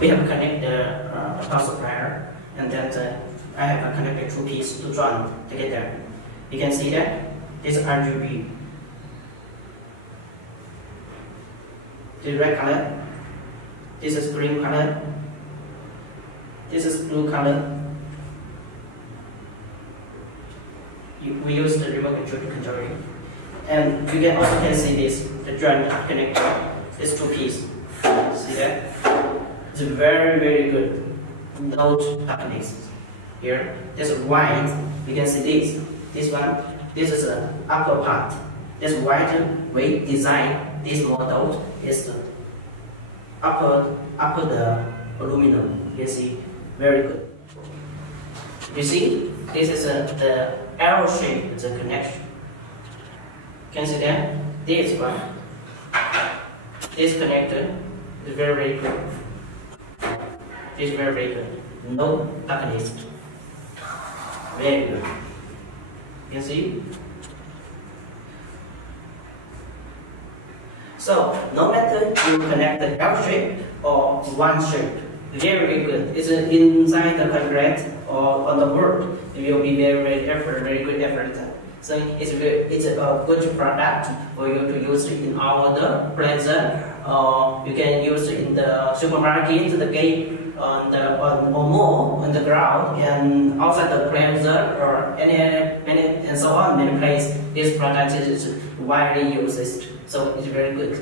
We have connected the power supplier, and then I have connected two pieces to join together. You can see that this is RGB. This is red color. This is green color. This is blue color. We use the remote control to control it. And you can also see this, the joint connector, these two pieces. See that? It's very good. No darkness. Here, this is white. You can see this one. This is the upper part. This white weight design. This model is the upper the aluminum. You can see, very good. You see, this is the arrow shape, the connection. Can you see that? This one, this connector is very good. This is very good. No darkness. Very good. You see? So no matter you connect the L shape or one shape, very good. It's inside the concrete or on the board. It will be very good effort. So it's a good product for you to use in our present, or you can use it in the supermarket, the gate, on mall, on the ground, and outside the plaza, or any and so on. Many places, this product is widely used. So it's very good.